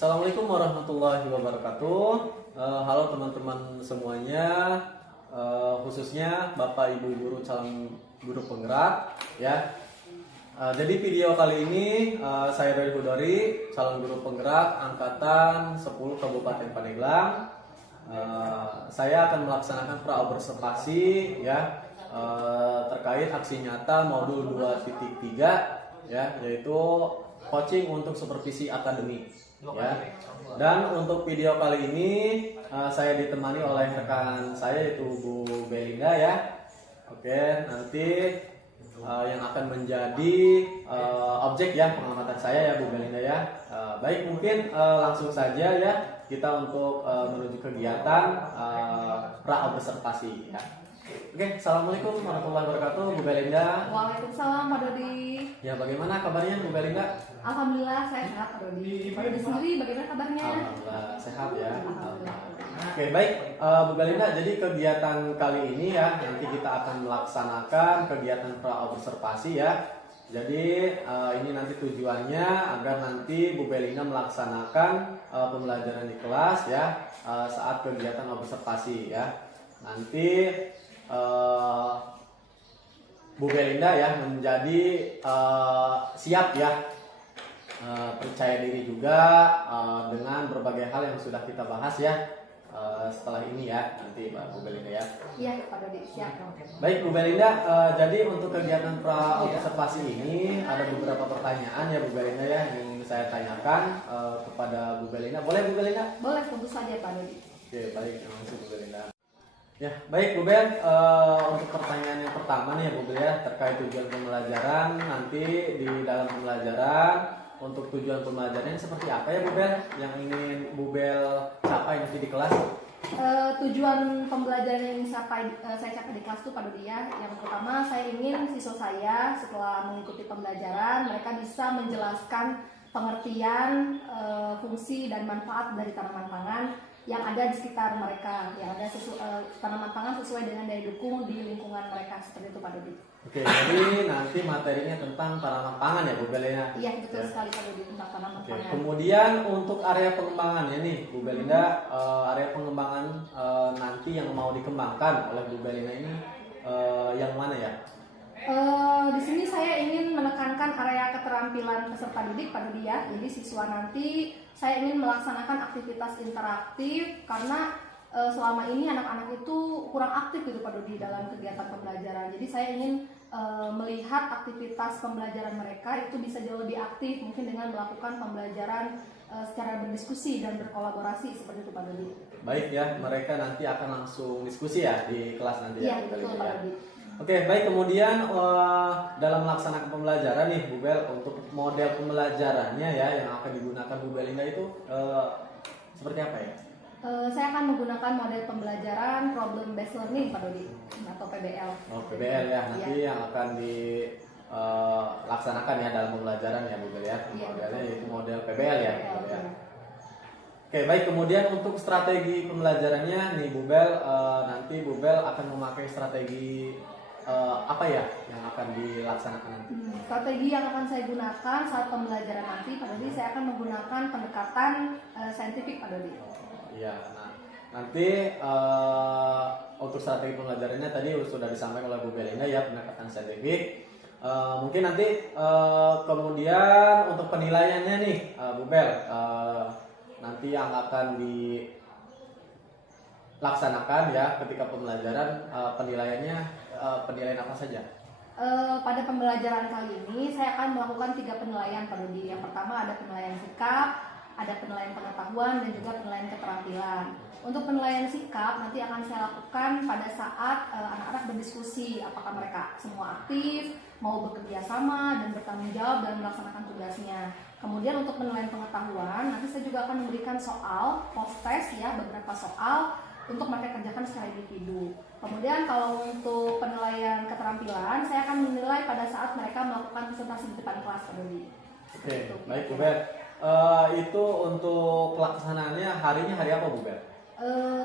Assalamualaikum warahmatullahi wabarakatuh. Halo teman-teman semuanya, khususnya Bapak Ibu guru calon guru penggerak ya. Jadi video kali ini saya Roy Hudori, calon guru penggerak angkatan 10 Kabupaten Pandeglang. Saya akan melaksanakan pra-observasi ya terkait aksi nyata modul 2.3 ya, yaitu coaching untuk supervisi akademik. Ya. Dan untuk video kali ini saya ditemani oleh rekan saya yaitu Bu Belinda ya. Oke, nanti yang akan menjadi objek ya pengamatan saya ya Bu Belinda ya. Baik, mungkin langsung saja ya kita untuk menuju kegiatan pra-observasi ya. Oke, assalamualaikum warahmatullahi wabarakatuh Bu Belinda. Waalaikumsalam Pak Dodi. Ya, bagaimana kabarnya Bu Belinda? Alhamdulillah saya sehat Pak Dodi. Pak Dodi sendiri bagaimana kabarnya? Alhamdulillah sehat ya. Oke, baik Bu Belinda. Jadi kegiatan kali ini ya nanti kita akan melaksanakan kegiatan pra-observasi ya. Jadi ini nanti tujuannya agar nanti Bu Belinda melaksanakan pembelajaran di kelas ya saat kegiatan observasi ya. Nanti Bu Belinda ya menjadi siap ya, percaya diri juga dengan berbagai hal yang sudah kita bahas ya setelah ini ya nanti Bu Belinda ya. Iya Pak Dodi, siap. Baik Bu Belinda, jadi untuk kegiatan pra-observasi ini ada beberapa pertanyaan ya Bu Belinda ya yang ingin saya tanyakan kepada Bu Belinda. Boleh Bu Belinda? Boleh, tentu saja Pak Dodi. Oke, baik, langsung Bu Belinda. Ya, baik Bu Ben, untuk pertanyaan yang pertama nih ya Bu Ben ya, terkait tujuan pembelajaran nanti di dalam pembelajaran, untuk tujuan pembelajarannya seperti apa ya Bu Ben yang ingin Bu Bel capai nanti di kelas? Tujuan pembelajaran yang saya capai di kelas itu Pak Dodi ya. Yang pertama saya ingin siswa saya setelah mengikuti pembelajaran mereka bisa menjelaskan pengertian, fungsi dan manfaat dari tanaman pangan yang ada di sekitar mereka, yang ada tanaman pangan sesuai dengan daya dukung di lingkungan mereka, seperti itu Pak Dodi. Oke, jadi nanti materinya tentang tanaman pangan ya Bu Belinda? Iya betul sekali Pak Dodi, tentang tanaman pangan. Kemudian untuk area pengembangannya nih Bu Belinda, area pengembangan nanti yang mau dikembangkan oleh Bu Belinda ini yang mana ya? Di sini saya ingin menekankan area keterampilan peserta didik Pak Dodi ya. Jadi siswa nanti saya ingin melaksanakan aktivitas interaktif karena selama ini anak-anak itu kurang aktif gitu Pak Dodi dalam kegiatan pembelajaran. Jadi saya ingin melihat aktivitas pembelajaran mereka itu bisa jauh lebih aktif, mungkin dengan melakukan pembelajaran secara berdiskusi dan berkolaborasi seperti itu Pak Dodi. Baik ya, mereka nanti akan langsung diskusi ya di kelas nanti ya. Iya betul Pak Dodi. Oke, baik, kemudian dalam melaksanakan pembelajaran nih Bu Bel, untuk model pembelajarannya ya yang akan digunakan Bu Belinda itu seperti apa ya? Saya akan menggunakan model pembelajaran problem based learning Pak Dodi atau PBL. Oh, PBL ya, nanti yang akan dilaksanakan ya dalam pembelajaran ya Bu Bel ya. Modelnya yaitu model PBL ya. Oke, baik, kemudian untuk strategi pembelajarannya nih Bu Bel, nanti Bu Bel akan memakai strategi apa ya yang akan dilaksanakan nanti? Strategi yang akan saya gunakan saat pembelajaran nanti Pak Dodi, saya akan menggunakan pendekatan saintifik Pak Dodi. Iya, nah nanti untuk strategi pembelajarannya tadi sudah disampaikan oleh Bu Belinda ya, pendekatan saintifik. Mungkin nanti kemudian untuk penilaiannya nih Bu Bel, nanti yang akan laksanakan ya ketika pembelajaran, penilaiannya penilaian apa saja? Pada pembelajaran kali ini saya akan melakukan 3 penilaian Pak Dodi. Yang pertama ada penilaian sikap, ada penilaian pengetahuan, dan juga penilaian keterampilan. Untuk penilaian sikap nanti akan saya lakukan pada saat anak-anak berdiskusi, apakah mereka semua aktif, mau bekerja sama dan bertanggung jawab dalam melaksanakan tugasnya. Kemudian untuk penilaian pengetahuan nanti saya juga akan memberikan soal post test ya, beberapa soal untuk mereka kerjakan secara individu. Kemudian kalau untuk penilaian keterampilan, saya akan menilai pada saat mereka melakukan presentasi di depan kelas, Pak Dodi. Oke, baik Bu Ber. Itu untuk pelaksanaannya harinya hari apa Bu Ber?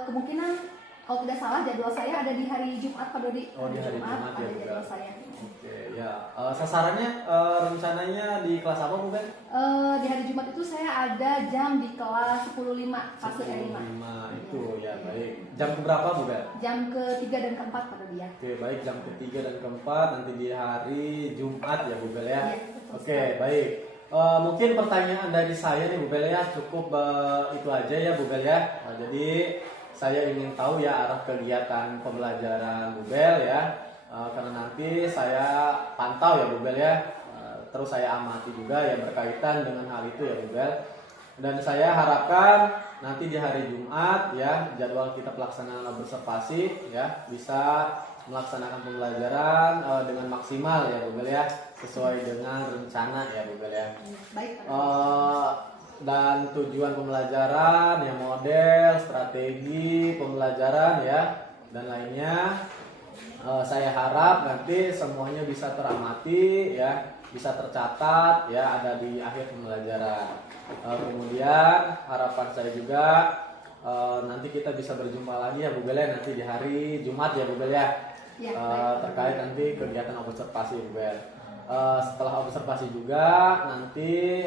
Kemungkinan kalau tidak salah jadwal saya ada di hari Jumat, Pak Dodi. Oh, di hari Jumat ada ya, Bu jadwal Ber. saya. Oke, ya. Sasarannya rencananya di kelas apa Bu Ber? Di hari Jumat itu saya ada jam di kelas 10.5 fase E5. 10.5 itu ya, baik. Jam keberapa Bu Ber? Jam ketiga dan keempat, Pak Dodi ya. Oke, baik, jam ketiga dan keempat nanti di hari Jumat ya Bu Bel ya. Iya, betul Oke, baik. Mungkin pertanyaan dari saya nih Bu Bel ya, cukup itu aja ya Bu Bel ya. Jadi saya ingin tahu ya arah kegiatan pembelajaran Bu Bel ya. Karena nanti saya pantau ya Bu Bel ya. Terus saya amati juga ya berkaitan dengan hal itu ya Bu Bel. Dan saya harapkan nanti di hari Jumat ya jadwal kita pelaksanaan observasi ya bisa melaksanakan pembelajaran dengan maksimal ya Bu Bel ya, sesuai dengan rencana ya Bu Bel ya. Baik, Pak. Dan tujuan pembelajaran ya, model, strategi pembelajaran ya dan lainnya, saya harap nanti semuanya bisa teramati ya, bisa tercatat ya, ada di akhir pembelajaran. Kemudian harapan saya juga nanti kita bisa berjumpa lagi ya Bu Bel ya, nanti di hari Jumat ya Bu Bel ya, Ya, terkait nanti kegiatan observasi Bu Bel. Setelah observasi juga nanti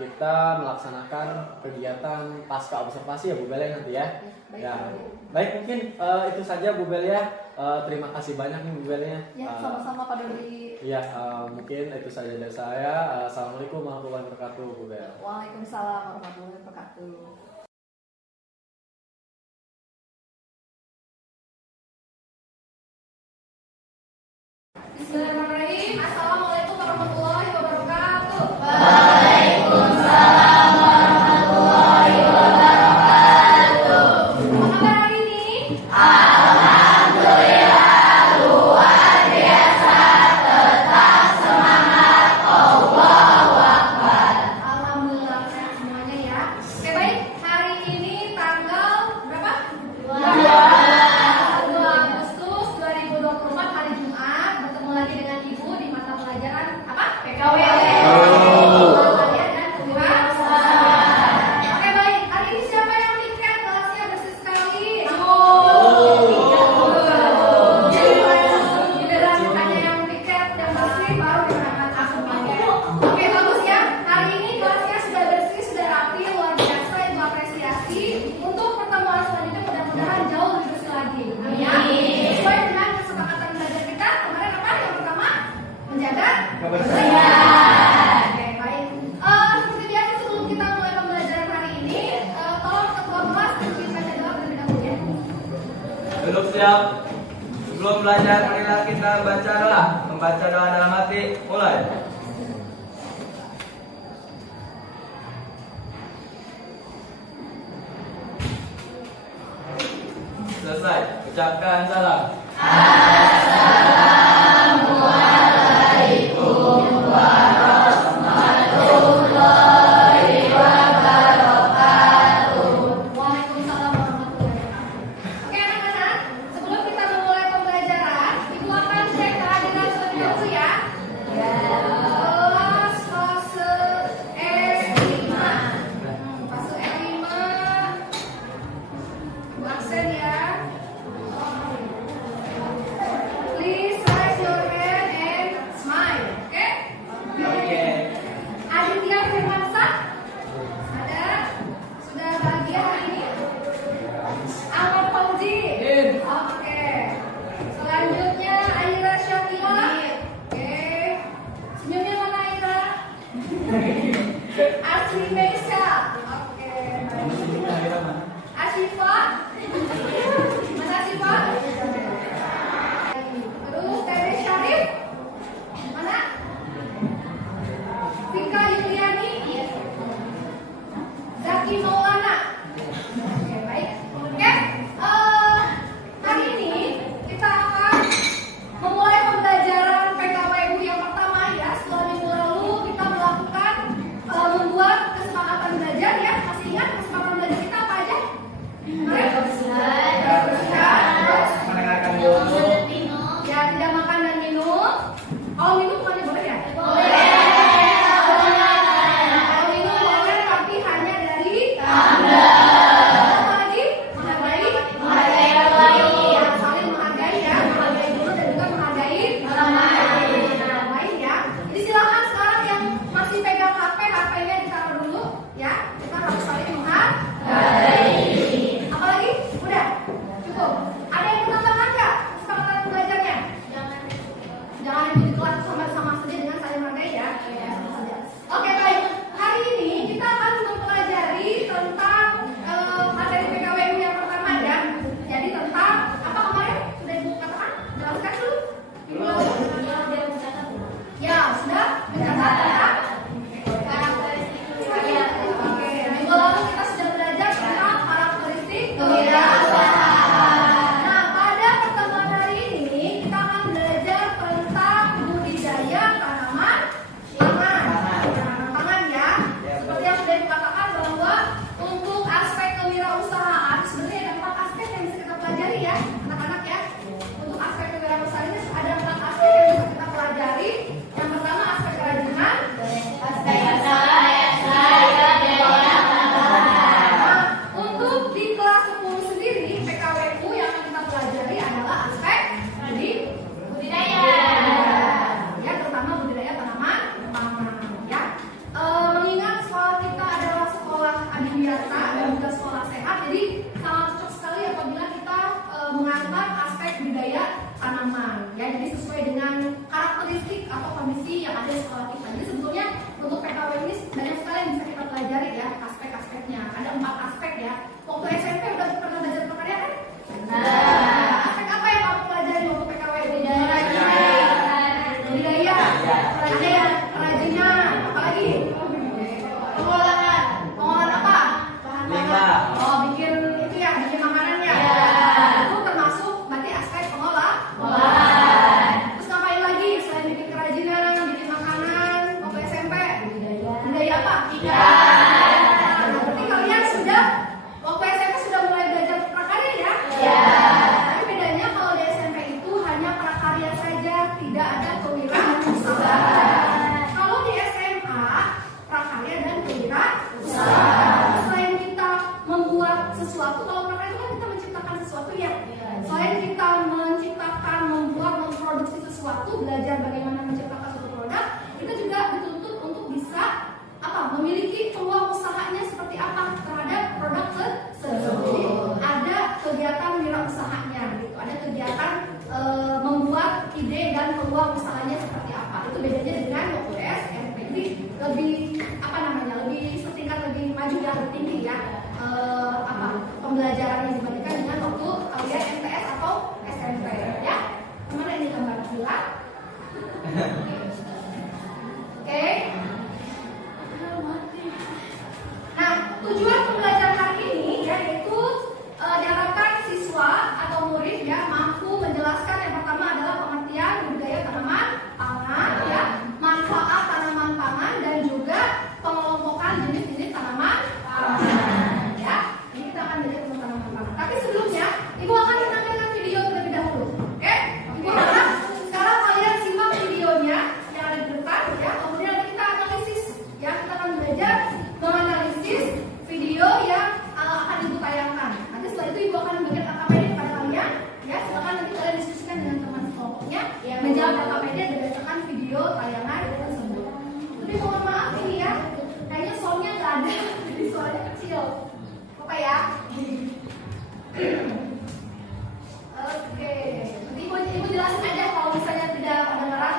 kita melaksanakan kegiatan pasca observasi ya Bu Bel ya nanti ya. Baik, Ya, Pak Dodi. baik, mungkin itu saja Bu Bel ya. Terima kasih banyak nih Bu Bel ya. Ya, sama-sama Pak Dodi. Ya, mungkin itu saja dari saya. Assalamualaikum warahmatullahi wabarakatuh Bu Bel. Waalaikumsalam warahmatullahi wabarakatuh. Bismillahirrahmanirrahim. Assalamualaikum warahmatullahi wabarakatuh. Waalaikumsalam warahmatullahi wabarakatuh. Apa kabar hari ini? Alhamdulillah sehat semuanya ya. Oke, baik, hari ini tanggal berapa? 2 Agustus 2024 hari Jumat. Bertemu lagi dengan Ibu di mata pelajaran apa? PKW. Kalian dan kewirausahaan. Oke, baik, hari ini siapa yang mikir kelasnya bersih sekali? Jadi giliran hanya yang mikir yang bersih baru diberangkat aku pakai. Oke, bagus ya. Hari ini kelasnya sudah bersih, sudah rapi, luar biasa, itu apresiasi. Untuk pertemuan selanjutnya mudah-mudahan jauh lebih bersih lagi. Amin. Sesuai dengan kesepakatan belajar kita kemarin apa? Yang pertama, menjaga kebersihan. Oke, baik. Seperti biasa sebelum kita mulai pembelajaran hari ini, tolong ketua kelas kita jadwal terlebih dahulu ya. Duduk siap. Sebelum belajar, marilah kita baca doa. Membaca doa dalam hati, mulai. Selesai. Ucapkan salam. Waalaikumsalam warahmatullahi wabarakatuh. Oke anak-anak, sebelum kita memulai pembelajaran, Ibu akan cek kehadiran terlebih dahulu ya. Kelas fase E5. Fase E5. Ibu absen ya. budidaya tanaman ya, jadi sesuai dengan karakteristik atau kondisi yang ada di sekolah kita. Jadi sebetulnya untuk PKW ini banyak sekali yang bisa kita pelajari ya, aspek-aspeknya. Ada 4 aspek ya. Waktu SMP udah pernah belajar prakarya kan? Nah, aspek apa yang kamu pelajari waktu PKW? Budidaya, kerajinan, apalagi? Pengolahan apa? Limbah. Oh, bikin itu ya, bikin makanannya. Itu termasuk berarti aspek pengolahan. Terus ngapain lagi selain bikin kerajinan, bikin makanan waktu SMP? Budidaya apa? Nah, berarti kalian sudah waktu SMP sudah mulai belajar prakarya ya? Tapi bedanya kalau di SMP itu hanya prakarya saja, tidak ada kewirausahaan. Kalau di SMA prakarya dan kewirausahaan. Selain kita membuat sesuatu, kalau prakarya itu kan kita menciptakan sesuatu ya. Selain kita menciptakan, membuat, memproduksi sesuatu, belajar bagaimana menciptakan suatu produk, kita juga dituntut untuk bisa memiliki peluang usahanya seperti apa terhadap produk tersebut. Jadi ada kegiatan wirausahanya gitu, ada kegiatan membuat ide dan peluang usahanya seperti apa. Itu bedanya dengan waktu SMP. Jadi lebih lebih setingkat lebih maju dan lebih tinggi ya pembelajarannya dibandingkan dengan waktu kalian MTS atau SMP ya. Kemana ini gambar bilang? Oke. Nah, tujuan pembelajaran hari ini yaitu diharapkan siswa atau murid ya mampu menjelaskan yang pertama adalah pengertian budidaya tanaman pangan ya, manfaat tanaman pangan dan juga pengelompokan jenis-jenis tanaman pangan ya. Ini kita akan belajar tentang tanaman pangan. Tapi sebelumnya, Ibu akan menampilkan video terlebih dahulu. Oke? Ibu harap sekarang kalian simak videonya yang ada di depan ya. Kemudian nanti kita analisis ya, kita akan belajar menganalisis video yang akan Ibu tayangkan. Nanti setelah itu Ibu akan memberikan KKPD kepada kalian ya. Silakan nanti kalian diskusikan dengan teman kelompoknya menjawab KKPD berdasarkan video tayangan tersebut. Tapi mohon maaf ini ya, kayaknya soundnya nggak ada, jadi suaranya kecil. Apa ya? Oke, nanti Ibu jelasin aja kalau misalnya tidak kedengaran.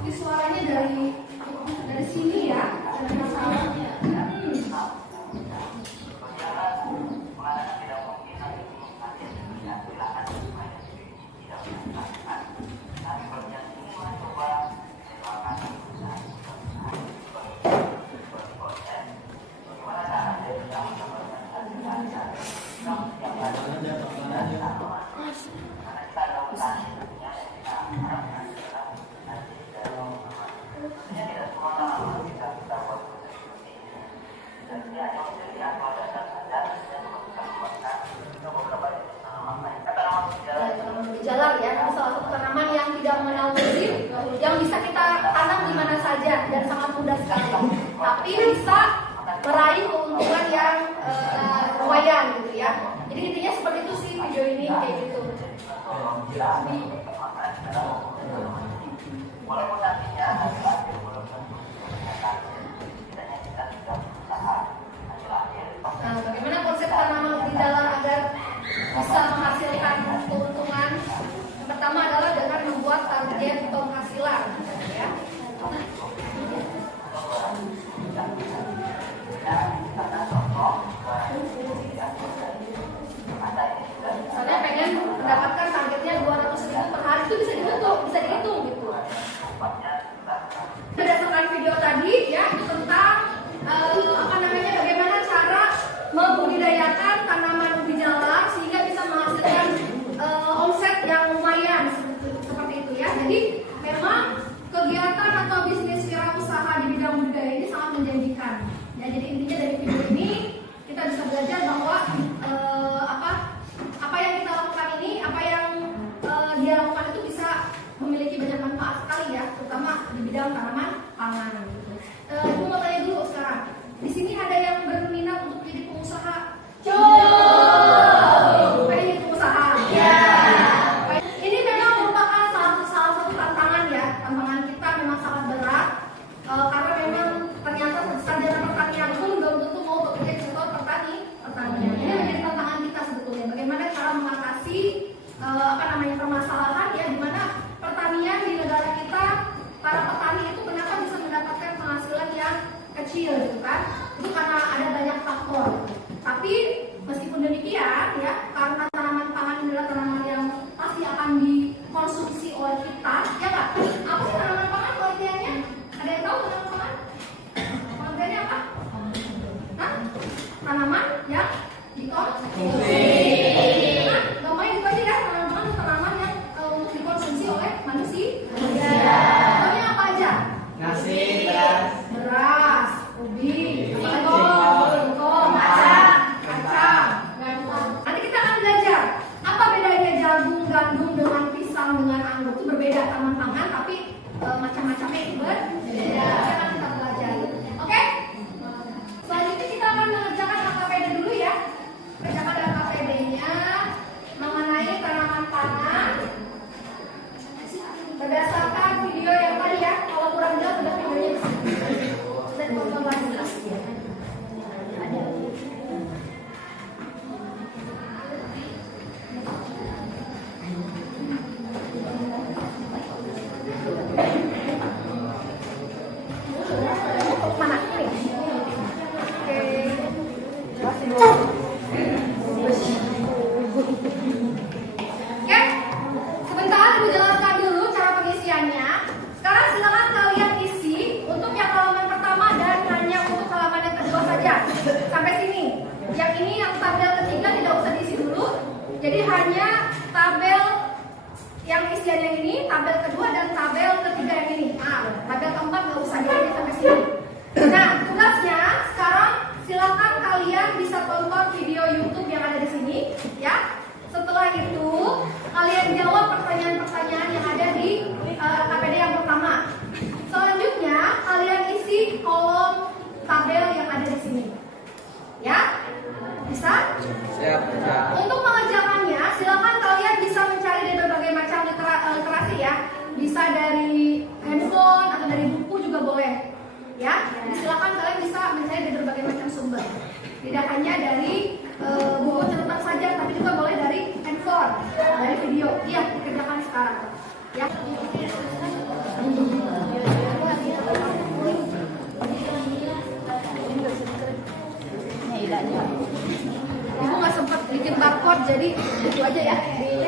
Ini suaranya dari sini ya, ada masalahnya. Jalar ya, ini salah satu tanaman yang tidak mengenal musim, yang bisa kita tanam di mana saja dan sangat mudah sekali. Tapi bisa meraih keuntungan yang lumayan gitu ya. Jadi intinya seperti itu sih video ini kayak gitu. Nah, bagaimana konsep tanaman di dalam agar bisa menghasilkan keuntungan? Yang pertama adalah dengan membuat target penghasilan, ya. Misalnya pengen mendapatkan targetnya 200.000 per hari, itu bisa dihitung gitu. Berdasarkan video tadi ya, itu tentang bagaimana cara membudidayakan tanaman ubi jalar sehingga bisa menghasilkan omset yang lumayan seperti itu ya. Jadi memang kegiatan atau bisnis wirausaha di bidang budidaya ini sangat menjanjikan. Ya, jadi intinya dari video ini kita bisa belajar bahwa apa yang kita lakukan ini, apa yang dia lakukan itu bisa memiliki banyak manfaat sekali ya, terutama di bidang tanaman pangan. Ibu mau tanya dulu sekarang, di sini ada yang berminat untuk jadi pengusaha? Pengen jadi pengusaha? Ya. Ini memang merupakan salah satu tantangan ya, tantangan kita memang sangat berat karena memang ternyata sarjana pertanian pun belum tentu mau bekerja di sektor Meskipun demikian ya, karena tanaman pangan adalah tanaman yang pasti akan dikonsumsi oleh kita, ya nggak? Apa sih tanaman pangan pengertiannya? Ada yang tahu tanaman pangan? Pengertiannya apa? Hah? Tanaman yang dikonsumsi. Nah, gampangnya gitu aja ya, tanaman pangan itu tanaman yang dikonsumsi oleh manusia. Contohnya apa aja? Nasi, beras, ubi, singkong, kacang. Nanti kita akan belajar apa bedanya jagung, gandum dengan pisang dengan anggur. Itu berbeda tanaman pangan, tapi macam-macamnya itu berbeda. Akan kita pelajari. Oke? Selanjutnya kita akan mengerjakan KKPD dulu ya. Kerjakan dalam KKPD-nya mengenai tanaman pangan berdasarkan video yang tadi ya. Kalau kurang jelas ada videonya di sini. Dan tonton lagi. Mana? Oke. Masih dulu. Oke. Sebentar Ibu jelaskan dulu cara pengisiannya. Sekarang silakan kalian isi untuk yang halaman pertama dan hanya untuk halaman yang kedua saja. Sampai sini. Yang ini yang tabel ketiga tidak usah diisi dulu. Jadi hanya tabel yang isian yang ini, tabel kedua dan tabel ketiga yang ini. Nah, tabel keempat nggak usah, jadi sampai sini. Nah, tugasnya sekarang silakan kalian bisa tonton video YouTube yang ada di sini, ya. Setelah itu kalian jawab pertanyaan-pertanyaan yang ada di KPD yang pertama. Selanjutnya kalian isi kolom tabel yang ada di sini, ya. Bisa? siap. Untuk mengerjakannya, silakan kalian bisa mencari dari berbagai macam literasi ya. Bisa dari handphone atau dari buku juga boleh. Ya, jadi silakan kalian bisa mencari dari berbagai macam sumber. Tidak hanya dari buku catatan saja, tapi juga boleh dari handphone, dari video. Iya, dikerjakan sekarang. Ya. Ibu nggak sempat bikin barcode, jadi itu aja ya.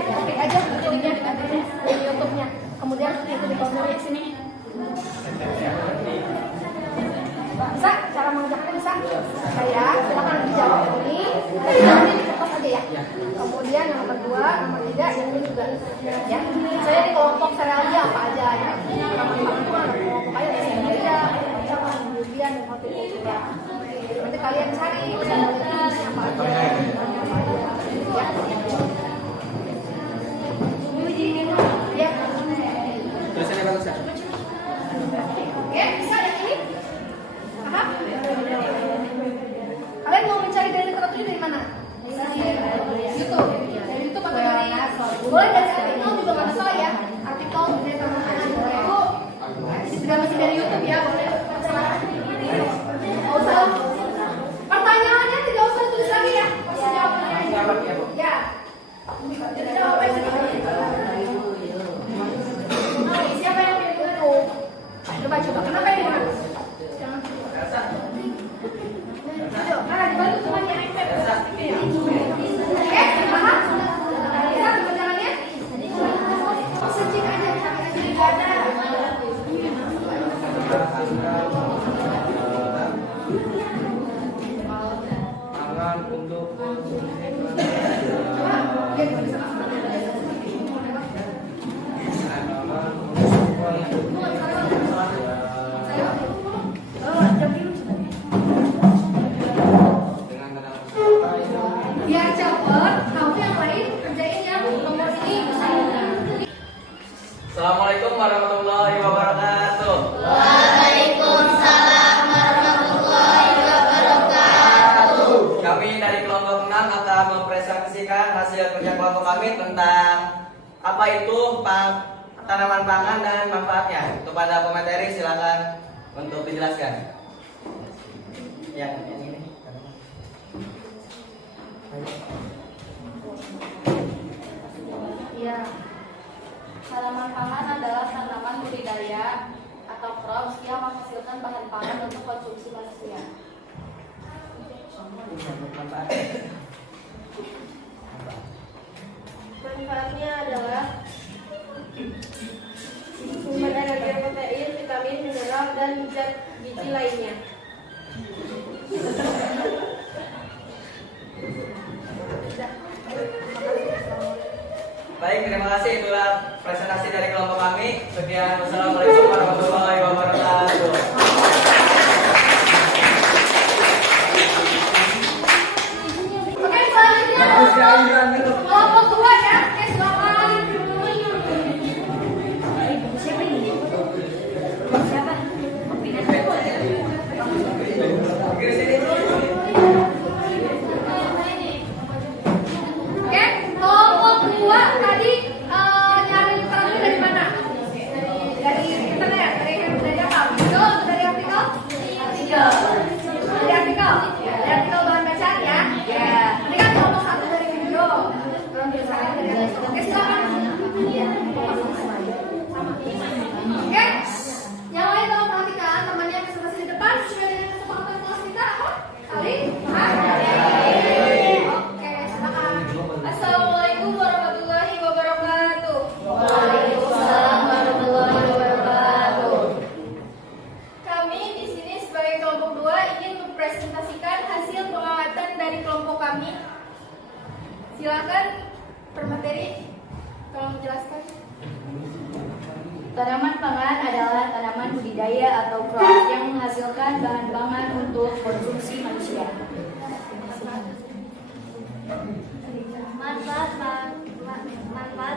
Ketik aja linknya di YouTube-nya. Kemudian itu di sini. Bisa? Cara mengerjakannya bisa? Saya silakan dijawab ini. Nanti dicetak aja ya. Kemudian yang kedua, nomor 3, yang ini juga. Ya. Saya di kelompok serealia apa aja ya. Kelompok aja di sini aja. Kemudian hortikultura. Nanti kalian cari apa aja. Ya. Ya. Tulisannya bagus ya? Oke, bisa yang ini? Paham? Kalian mau mencari dari literaturnya dari mana? Dari YouTube. Dari YouTube atau dari boleh dari artikel juga nggak masalah ya. Artikel dari teman-teman itu juga masih dari YouTube ya, boleh. Nggak usah. Pertanyaannya tidak usah tulis lagi ya. Pasti jawabannya aja. Ya. Jadi jawabannya sedikit. Siapa yang pilih itu? Coba. Kenapa ini mas? Ayo, dibantu teman yang iPad. Oke, paham? Bisa perjalanannya? Secik aja, cari aja di data. Pangan untuk biar cepet, kamu yang lain kerjain yang nomor ini bisa. Assalamualaikum warahmatullahi wabarakatuh. Kami dari kelompok 6 akan mempresentasikan hasil kerja kelompok kami tentang apa itu tanaman pangan dan manfaatnya. Kepada pemateri silakan untuk dijelaskan. Yang ini. Ya, tanaman pangan adalah tanaman budidaya atau crops yang menghasilkan bahan pangan untuk konsumsi manusia. dan zat gizi lainnya. Baik, terima kasih. Itulah presentasi dari kelompok kami. Sekian, wassalamualaikum warahmatullahi wabarakatuh. Oke, selanjutnya kelompok 2 ya. Oke, silakan. Siapa ini? Siapa? Oke, kelompok 2 tadi nyari keterangan dari mana? Dari internet, dari apa? Video atau dari artikel? Video. Dari artikel. Dari artikel bahan bacaan ya. Ya. Ini kan kelompok 1 dari video. Kalau biasanya dari artikel. Oke, silakan. Oke. Yang lain tolong perhatikan temannya yang presentasi di depan sesuai dengan kesepakatan kelas kita apa? Saling menghargai. Oke, silakan. Assalamualaikum warahmatullahi wabarakatuh. Waalaikumsalam warahmatullahi wabarakatuh. Kami di sini sebagai kelompok 2 ingin mempresentasikan hasil pengamatan dari kelompok kami. Silakan permateri, tolong jelaskan. Tanaman pangan adalah tanaman budidaya atau crops yang menghasilkan bahan pangan untuk konsumsi manusia. Manfaat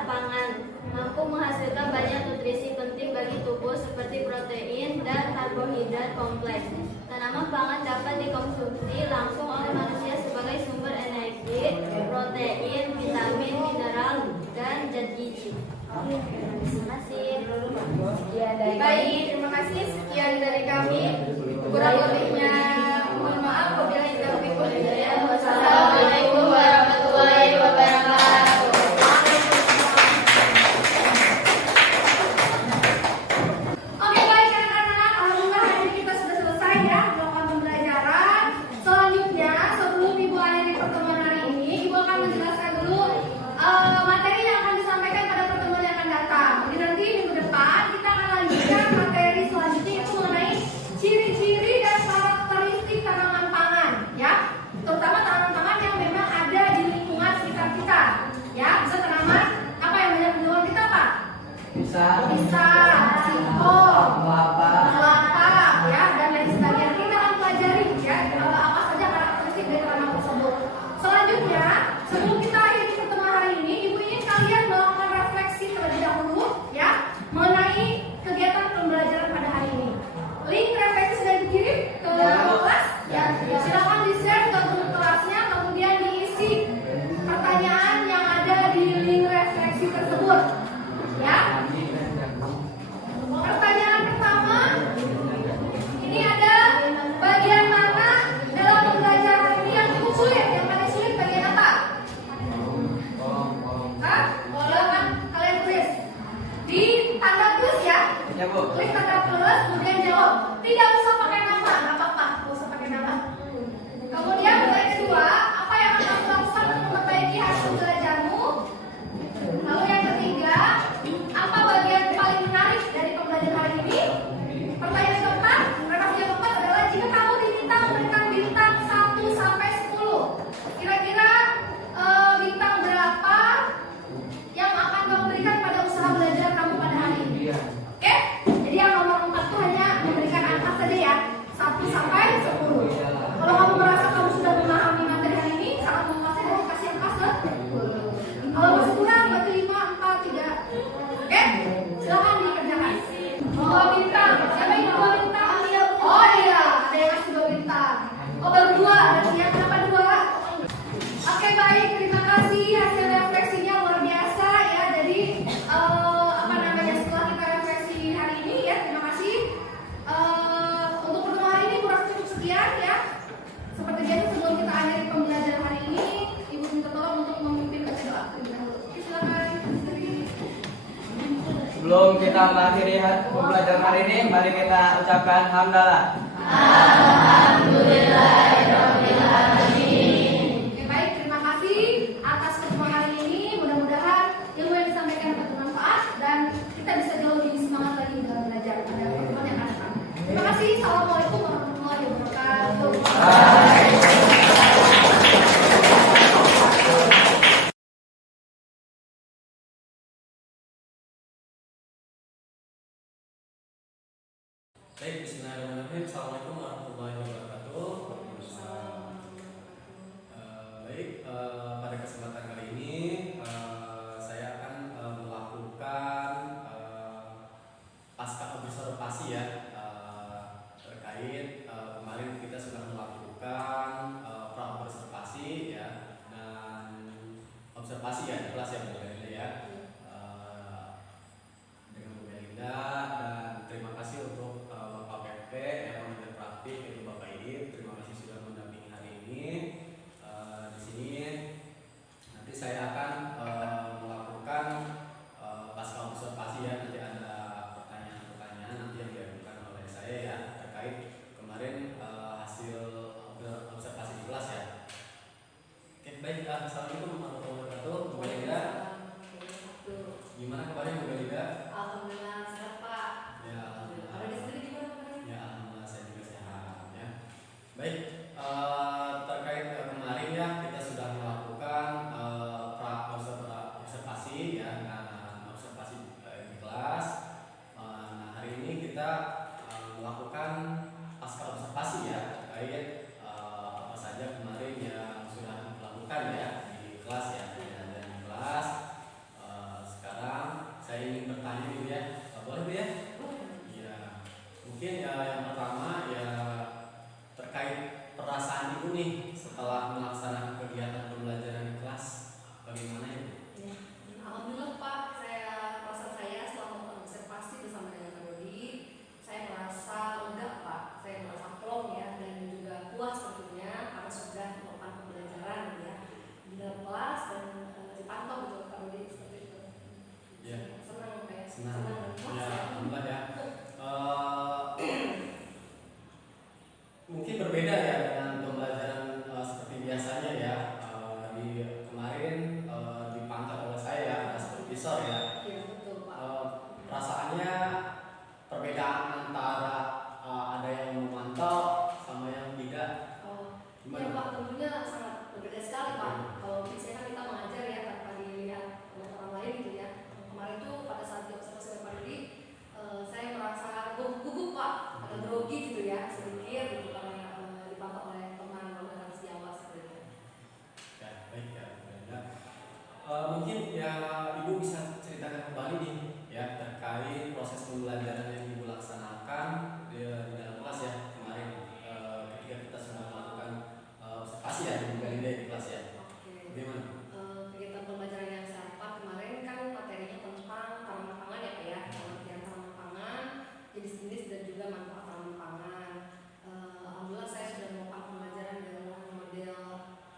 pangan mampu menghasilkan banyak nutrisi penting bagi tubuh seperti protein dan karbohidrat kompleks. Tanaman pangan dapat dikonsumsi langsung oleh manusia sebagai sumber energi, protein, vitamin, mineral, dan zat gizi. Terima kasih. Sekian dari kami. Baik, terima kasih. Sekian dari kami. Kurang lebihnya mohon maaf. Wabillahi taufiq wal hidayah. Wassalamualaikum warahmatullahi wabarakatuh. Oke, baik anak-anak, alhamdulillah hari ini kita sudah selesai ya melakukan pembelajaran. Selanjutnya, sebelum Ibu akhiri pertemuan hari ini, Ibu akan menjelaskan dulu materi yang akan disampaikan pada pertemuan yang akan datang. Jadi nanti minggu depan kita akan lanjutkan materi selanjutnya itu mengenai ciri-ciri dan karakteristik tanaman pangan, ya. Terutama tanaman pangan yang memang ada di lingkungan sekitar kita, ya. Bisa tanaman apa yang banyak di lingkungan kita, Pak? Bisa. Bisa, singkong, Kelapa. kelapa, ya, dan lain sebagainya. Kita akan pelajari ya apa saja karakteristik dari tanaman tersebut. Selanjutnya, sebelum kita akhiri pertemuan hari ini, Ibu ingin kalian melakukan refleksi terlebih dahulu, ya, mengenai kegiatan pembelajaran pada hari ini. Link refleksi sudah dikirim ke kelas, ya. Silakan di-share ke grup kelasnya, kemudian diisi pertanyaan yang ada di link refleksi tersebut, ya. Pertanyaan pertama, ini ada bagian mana dalam pembelajaran ini yang cukup sulit? Yang paling sulit bagian apa? Hah? Silakan kalian tulis di tanda plus ya. Ya, Bu. Klik tanda plus, kemudian jawab. Tidak usah pakai nama, nggak apa-apa, nggak usah pakai nama. Kemudian pertanyaan kedua, apa yang akan kamu lakukan untuk memperbaiki hasil belajarmu? Lalu yang ketiga, apa bagian paling menarik dari pembelajaran hari ini? Pertanyaan keempat, refleksi yang keempat adalah jika kamu diminta memberikan bintang 1 sampai 10, kira-kira bintang berapa yang akan kamu berikan pada usaha belajar kamu pada hari ini? Oke? Jadi yang nomor 4 itu hanya memberikan angka saja ya, 1 sampai 10. Kalau kamu merasa kamu sudah memahami materi hari ini, sangat memuaskan dan kasih angka 10. Kalau masih kurang, berarti 5, 4, 3. Oke? Silahkan dikerjakan. 2 bintang. Siapa yang 2 bintang? Oh iya, ada yang ngasih 2 bintang. Oh baru 2, berarti ya kenapa 2? Oke baik, terima kasih hasil refleksinya luar biasa ya. Jadi setelah kita refleksi hari ini ya, terima kasih. Untuk pertemuan hari ini kurang cukup sekian ya. Seperti biasa sebelum kita akhiri pembelajaran hari ini, Ibu minta tolong untuk memimpin baca doa terlebih dahulu. Silakan. Sebelum kita mengakhiri pembelajaran hari ini, mari kita ucapkan hamdalah. Oke baik, terima kasih atas pertemuan hari ini. Mudah-mudahan ilmu yang disampaikan bermanfaat dan kita bisa jauh lebih semangat lagi dalam belajar pada pertemuan yang akan datang. Terima observasi ya di kelas ya Bu Belinda ya. Dengan Bu Belinda, dan terima kasih untuk Bapak PP yang memimpin praktik, yaitu Bapak Idit. Terima kasih sudah mendampingi hari ini. Di sini nanti saya akan melakukan pasca observasi ya. Nanti ada pertanyaan-pertanyaan nanti yang diajukan oleh saya ya terkait kemarin hasil observasi di kelas ya. Oke, baik. Assalamualaikum warahmatullahi wabarakatuh. Bu Belinda, gimana kabarnya Bu Belinda? Alhamdulillah sehat Pak. Ya, alhamdulillah. Kalau di sini gimana kabarnya? Ya, alhamdulillah saya juga sehat ya. Baik, terkait kemarin ya kita sudah melakukan observasi ya, observasi di kelas. Nah, hari ini kita melakukan pasca observasi ya terkait apa saja kemarin yang sudah dilakukan ya di kelas ya. Dan di kelas sekarang saya ingin bertanya dulu ya, boleh Bu ya? Iya. Mungkin ya yang pertama ya terkait perasaan Ibu nih setelah melaksanakan kegiatan pembelajaran di kelas, bagaimana ya Bu? Ya. Alhamdulillah Pak, perasaan saya selama observasi bersama dengan Pak Dodi, saya merasa lega Pak, saya merasa plong ya, dan juga puas tentunya karena sudah melakukan pembelajaran ya di dalam kelas dan dipantau gitu Pak Dodi seperti itu. Ya. Senang Pak ya. Senang. dan puas Ya, ya. alhamdulillah ya. Mungkin berbeda ya dengan pembelajaran seperti biasanya ya. Di kemarin dipantau oleh saya ya, ada supervisor ya. Iya betul Pak. Perasaannya perbedaan antara ada yang memantau sama yang tidak. Iya Pak, tentunya sangat berbeda sekali Pak. Kalau biasanya kan kita mengajar ya tanpa dilihat oleh orang lain gitu ya. Kemarin tuh pada saat diobservasi oleh Pak Dodi, saya merasa gugup Pak, agak grogi gitu ya, sedikit gitu karena dipantau oleh teman rekan sejawat seperti itu. Ya, baik ya, Bu Belinda. Mungkin ya Ibu bisa ceritakan kembali nih ya terkait proses pembelajaran yang Ibu laksanakan di dalam kelas ya kemarin ketika kita sudah melakukan observasi ya di Bu Belinda di kelas ya. Oke. Bagaimana? Kegiatan pembelajaran yang saya dapat kemarin kan materinya tentang tanaman pangan ya Pak ya, pengertian tanaman pangan, jenis-jenis dan juga manfaat tanaman pangan. Alhamdulillah saya sudah melakukan pembelajaran dengan model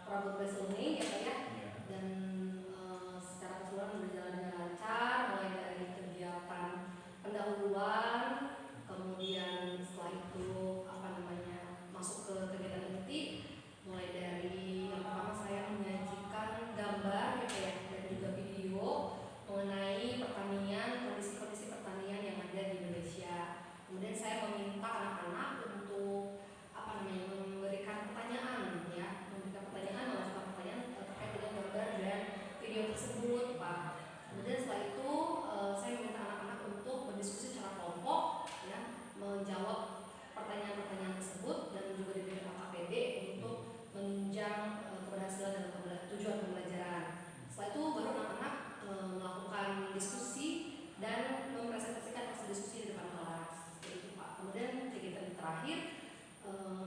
product based learning ya Pak ya, Iya. dan secara keseluruhan berjalan dengan lancar, mulai dari kegiatan pendahuluan, kemudian setelah itu masuk ke kegiatan inti, mulai dari yang pertama saya menyajikan gambar gitu ya dan juga video mengenai pertanian, kondisi-kondisi pertanian yang ada di Indonesia. Kemudian saya meminta anak-anak untuk memberikan pertanyaan ya, mengajukan pertanyaan terkait dengan gambar dan video tersebut Pak. Kemudian setelah itu saya meminta anak-anak untuk berdiskusi secara kelompok ya, menjawab pertanyaan-pertanyaan tersebut dan juga diberikan KPD untuk menunjang keberhasilan dan tujuan pembelajaran. Setelah itu baru anak-anak melakukan diskusi dan mempresentasikan hasil diskusi di depan kelas. Itu Pak. Kemudian kegiatan terakhir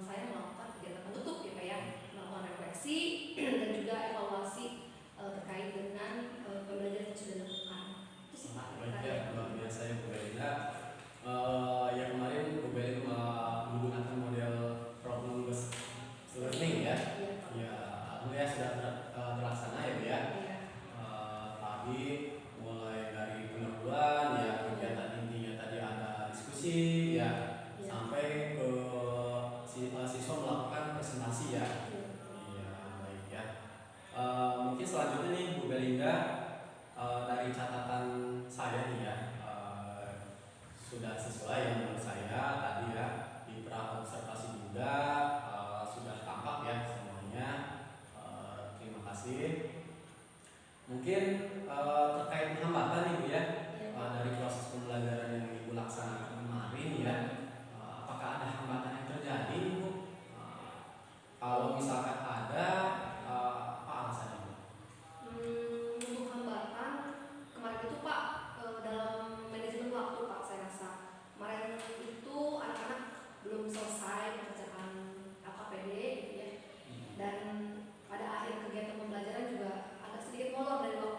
saya melakukan kegiatan penutup ya Pak ya, melakukan refleksi dan juga evaluasi terkait dengan pembelajaran yang sudah dilakukan. Itu sih Pak. Baik ya, luar biasa ya Bu Belinda. Ya kemarin Bu Belinda menggunakan model problem based learning ya. Ya, alhamdulillah sudah terlaksana ya Bu ya. Tadi mulai dari pendahuluan ya, kegiatan intinya tadi ada diskusi ya, sampai ke siswa melakukan presentasi ya. Iya, baik ya. Mungkin selanjutnya nih Bu Belinda, dari catatan saya nih ya, sudah sesuai yang menurut saya tadi ya, di pra observasi juga sudah tampak ya semuanya. Terima kasih. Mungkin terkait hambatan nih Bu ya, dari proses pembelajaran yang Ibu laksanakan kemarin ya, apakah ada hambatan yang terjadi Bu? Kalau misalkan ada, apa alasannya Bu? Untuk hambatan kemarin itu Pak, dalam manajemen waktu Pak, saya rasa kemarin itu anak-anak belum selesai mengerjakan LKPD gitu ya, dan pada akhir kegiatan pembelajaran juga agak sedikit molor dari waktu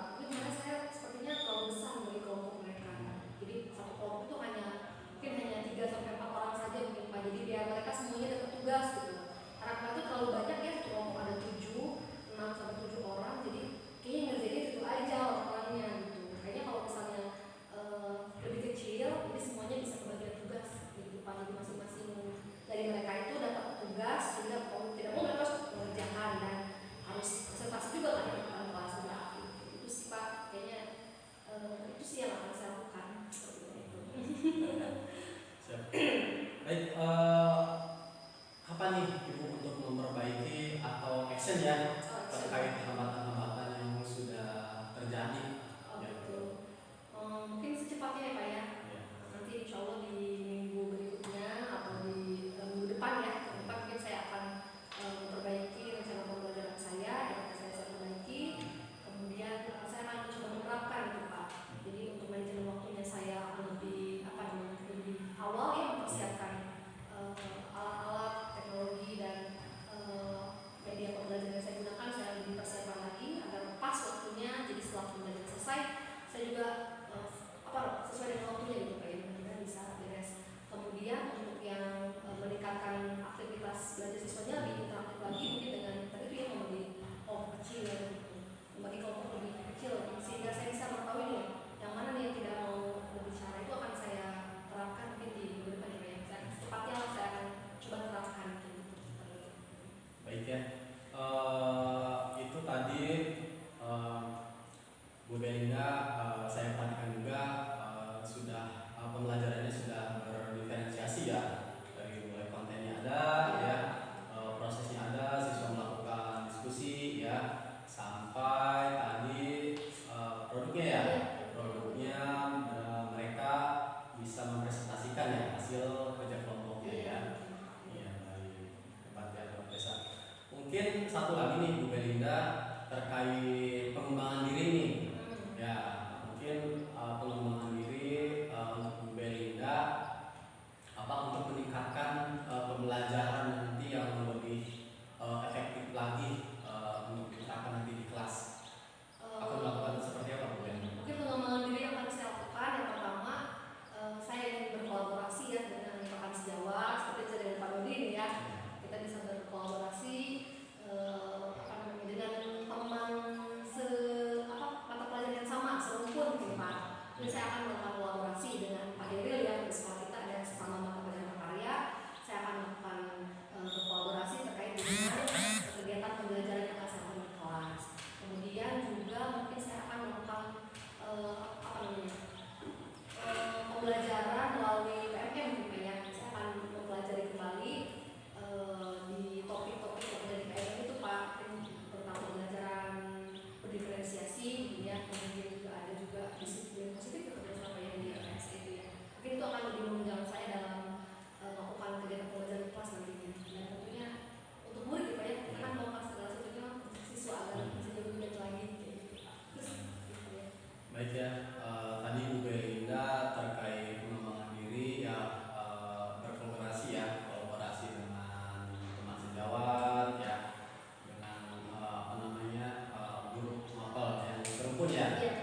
Pak. Mungkin karena saya sepertinya terlalu besar bagi kelompok mereka. Jadi satu kelompok itu mungkin hanya 3 sampai 4 orang saja mungkin Pak. Jadi biar mereka semuanya dapat tugas gitu. Karena kemarin itu terlalu banyak ya, satu kelompok ada 6 sampai 7 orang. Jadi kayaknya ngerjainnya itu aja orangnya gitu. Kayaknya kalau misalnya lebih kecil, jadi semuanya bisa kebagian tugas gitu Pak. Jadi masing-masing dari mereka itu dapat tugas sehingga kalau tidak mau mereka harus mengerjakan dan harus presentasi juga kan di depan kelas berarti. Itu sih Pak, kayaknya itu sih yang akan saya lakukan seperti itu. Siap. Baik, apa nih Ibu untuk memperbaiki atau action ya terkait hambatan-hambatan yang sudah terjadi? Oh, betul. Mungkin secepatnya ya Pak ya. Ya. Nanti insya Allah di minggu berikutnya atau di minggu depan ya, ke depan mungkin saya akan memperbaiki rencana pembelajaran saya, yang akan saya perbaiki. Kemudian saya akan mencoba menerapkan itu Pak. Jadi untuk manajemen waktunya saya akan lebih lebih awal ya mempersiapkan alat-alat teknologi dan media pembelajaran yang saya gunakan. Saya lebih persiapkan lagi agar pas waktunya. Jadi setelah pembelajaran selesai, saya juga sesuai dengan waktunya gitu Pak, kita bisa beres. Kemudian untuk yang meningkatkan aktivitas belajar siswanya lebih interaktif lagi mungkin dengan tadi itu yang membagi kelompok kecil ya, gitu. Membagi kelompok lebih kecil sehingga saya bisa mengetahui nih yang mana nih yang tidak mau berbicara, itu akan saya terapkan mungkin di minggu depan ya. Secepatnya saya akan coba terapkan gitu. Baik ya. Itu tadi Bu Belinda, saya perhatikan juga sudah pembelajarannya sudah berdiferensiasi ya, dari mulai kontennya ada ya, prosesnya ada, siswa melakukan diskusi ya, sampai tadi produknya ya, produknya mereka bisa mempresentasikan ya hasil kerja kelompoknya ya. Iya, baik, hebat ya luar biasa. Mungkin satu lagi nih Bu Belinda terkait pengembangan diri nih. Ya, mungkin pengembangan diri untuk Bu Belinda untuk meningkatkan pembelajaran nanti yang lebih efektif lagi untuk diterapkan nanti di kelas. Akan melakukan seperti apa Bu Belinda? Mungkin pengembangan diri yang akan saya lakukan yang pertama, saya ingin berkolaborasi ya dengan rekan sejawat seperti saya dengan Pak Dodi ini ya. Kita bisa berkolaborasi dengan teman mata pelajaran yang sama, serumpun gitu Pak. Jadi saya akan melakukan kolaborasi dengan Pak Deril yang di sekolah kita ada sesama mata pelajaran karya. Saya akan melakukan berkolaborasi terkait dengan kegiatan pembelajaran yang akan saya lakukan di kelas. Kemudian juga mungkin saya akan melakukan pembelajaran melalui PMM gitu ya. Saya akan mempelajari kembali di topik-topik yang ada di PMM itu Pak. Tentang pembelajaran berdiferensiasi gitu ya. Kemudian juga ada juga disiplin positif atau apa yang di LS itu ya. Mungkin itu akan lebih menunjang saya dalam melakukan kegiatan pembelajaran di kelas nantinya. Dan tentunya untuk murid gitu ya, kita kan melakukan segala sesuatunya untuk siswa agar bisa lebih baik lagi gitu. Terus gitu ya. Baik ya, tadi Bu Belinda terkait pengembangan diri ya, berkolaborasi ya, kolaborasi dengan teman sejawat ya, dengan grup mapel yang serumpun ya. Iya.